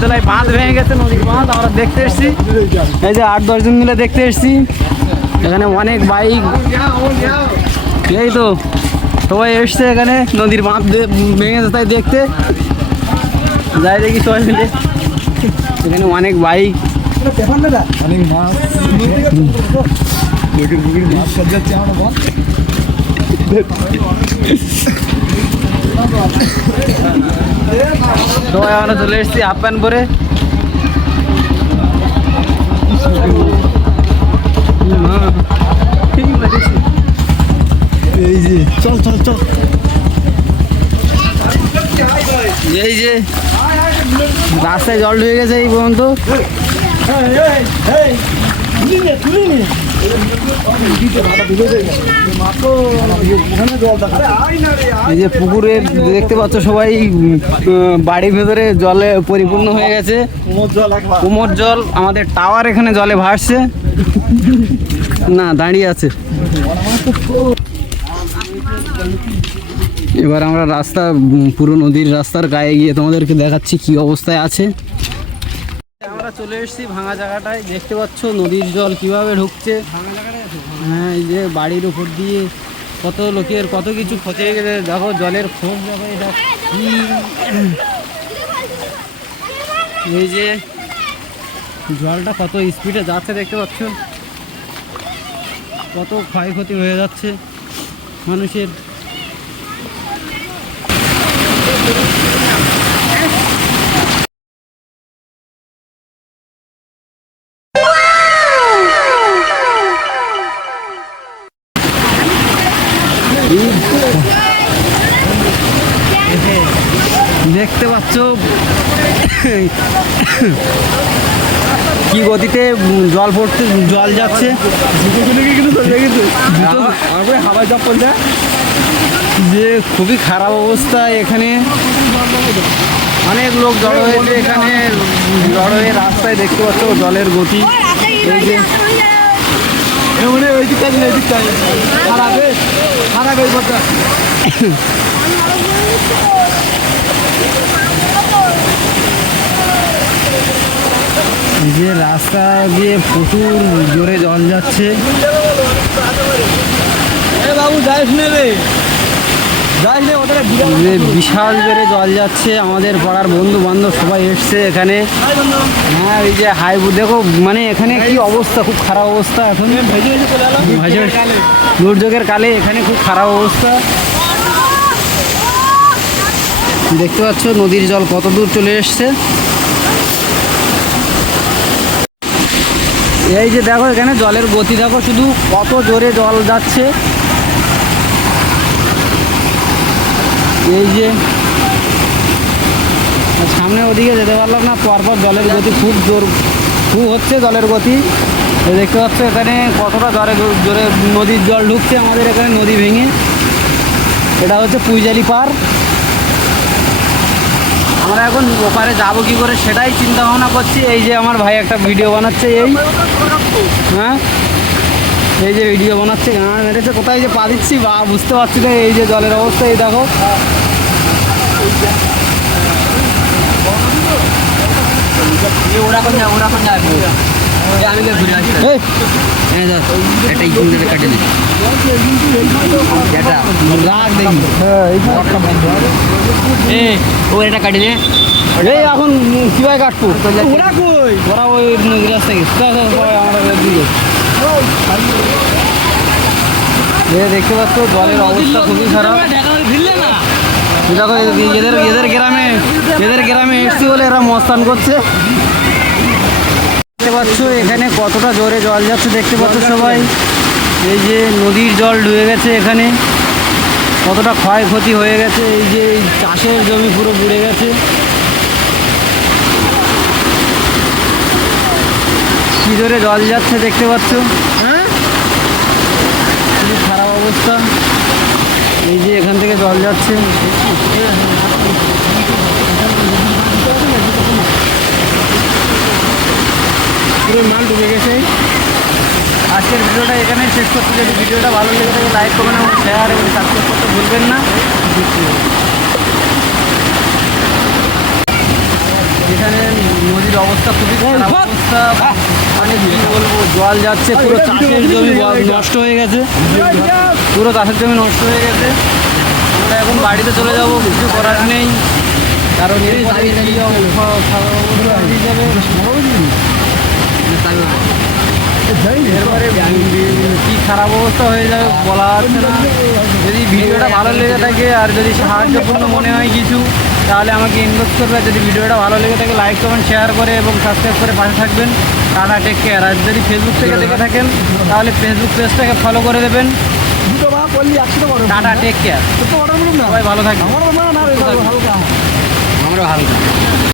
তলায় বাঁধ ভেঙে গেছে, নদীর বাঁধ, আমরা দেখতে এসেছি। এই যে আট দশজন মিলে দেখতে এসেছি। এখানে অনেক বাইক। এই তো, সবাই এসছে এখানে, নদীর বাঁধ ভেঙেছে তাই দেখতে। যাই দেখি সবাই মিলে। এখানে অনেক বাইক। অনেক মাছ সবাই আমরা চলে এসেছি হাফ প্যান্ট পরে এই যে চল চল চল। এই যে রাস্তায় জল ঢুকে গেছে এই পর্যন্ত। এই যে পুকুরে দেখতে পাচ্ছ সবাই বাড়ির ভেতরে জলে পরিপূর্ণ হয়ে গেছে। কোমর জল, আমাদের টাওয়ার এখানে জলে ভাসছে। না, দাঁড়িয়ে আছে। এবার আমরা রাস্তা পুরো নদীর রাস্তার গায়ে গিয়ে তোমাদেরকে দেখাচ্ছি কি অবস্থায় আছে। চলে এসেছি, ভাঙা জায়গাটায়। দেখতে পাচ্ছ নদীর জল কীভাবে ঢুকছে। হ্যাঁ এই যে বাড়ির উপর দিয়ে কত লোকের কত কিছু হয়ে গেছে। দেখো, জলের খোঁজ, দেখো এটা এই যে জলটা কত স্পিডে যাচ্ছে, দেখতে পাচ্ছ? কত ক্ষয়ক্ষতি হয়ে যাচ্ছে মানুষের। দেখতে পাচ্ছ কি গতিতে জল পড়তে জল যাচ্ছে। যে খুবই খারাপ অবস্থা এখানে। অনেক লোক জড়ো হয়েছে এখানে। জড়ো হয়ে রাস্তায় দেখতে পাচ্ছ জলের গতি। এই যে মানে ওই দিকটা ওই দিকটা খারাপ খারাপ এই কথা যে রাস্তা দিয়ে প্রচুর জোরে জল যাচ্ছে। বাবু যাইস নে রে। যে বিশাল জোরে জল যাচ্ছে আমাদের পাড়ার বন্ধু বান্ধব সবাই এসছে এখানে। হ্যাঁ এই যে হাই দেখো মানে এখানে কি অবস্থা খুব খারাপ অবস্থা এখন। দুর্যোগের কালে এখানে খুব খারাপ অবস্থা। দেখতে পাচ্ছ নদীর জল কত দূর চলে এসছে। এই যে দেখো এখানে জলের গতি দেখো শুধু কত জোরে জল যাচ্ছে। এই যে, সামনে ওদিকে যেতে পারলাম না, পরপর জলের গতি, খুব জোর, খুব হচ্ছে জলের গতি। দেখতে পাচ্ছ, এখানে কতটা জলে জোরে নদীর জল ঢুকছে আমাদের এখানে, নদী ভেঙে। এটা হচ্ছে পুইজালি পার। আমরা এখন ওপারে যাব কি করে, সেটাই চিন্তা ভাবনা করছি। এই যে আমার ভাই একটা ভিডিও বানাচ্ছে, এই। হ্যাঁ? এই যে ভিডিও বানাচ্ছে গান মেরেছে কোথায় যে পা দিচ্ছি বা বুঝতে পারছি না এই যে জলের অবস্থা এই দেখো। এখন কীভাবে কাটবো? ওরা কই? ওরা ওই রাস্তায় গেছে চল, চল, সবাই আমরা দিকে এ দেখতে পাচ্ছ, জলের অবস্থা খুবই খারাপ। দেখা এদের এদের গ্রামে এদের গ্রামে এসছি বলে এরা মস্তান করছে। দেখতে পাচ্ছ, এখানে কতটা জোরে জল যাচ্ছে দেখতে পাচ্ছ সবাই। এই যে নদীর জল ডুবে গেছে এখানে। কতটা ক্ষয়ক্ষতি হয়ে গেছে, এই যে চাষের জমি পুরো বুড়ে গেছে। কি জোরে জল যাচ্ছে দেখতে পাচ্ছ? অবস্থা। এই যে এখান থেকে জল যাচ্ছে। পুরো মাল ডুবে গেছে। আজকের ভিডিওটা এখানে শেষ করতে যদি ভিডিওটা ভালো লেগে থাকে লাইক করবেন এবং শেয়ার এবং সাবস্ক্রাইব করতে ভুলবেন না। এখানে নদীর অবস্থা খুবই খারাপ অবস্থা। মানে কি বলব জল যাচ্ছে পুরো চাষের জমি নষ্ট হয়ে গেছে। পুরো চাষের জমি নষ্ট হয়ে গেছে। আমরা এখন বাড়িতে চলে যাব কিছু করার নেই। কারণ এরপরে কি খারাপ অবস্থা? হয়ে যাবে এরপরে কি খারাপ অবস্থা হয়ে যাবে বলা যাচ্ছে না। যদি ভিডিওটা ভালো লেগে থাকে আর যদি সাহায্যপূর্ণ মনে হয় কিছু তাহলে আমাকে ইনবক্স করবে। যদি ভিডিওটা ভালো লেগে থাকে লাইক কমেন্ট শেয়ার করে এবং সাবস্ক্রাইব করে পাশে থাকবেন। টাটা টেক কেয়ার আর যদি ফেসবুক থেকে দেখে থাকেন তাহলে ফেসবুক পেজটাকে ফলো করে দেবেন। দুটো বা বললি একশো টাকা টাটা টেক কেয়ার সবাই ভালো থাকবেন। আমার হালকা ভালো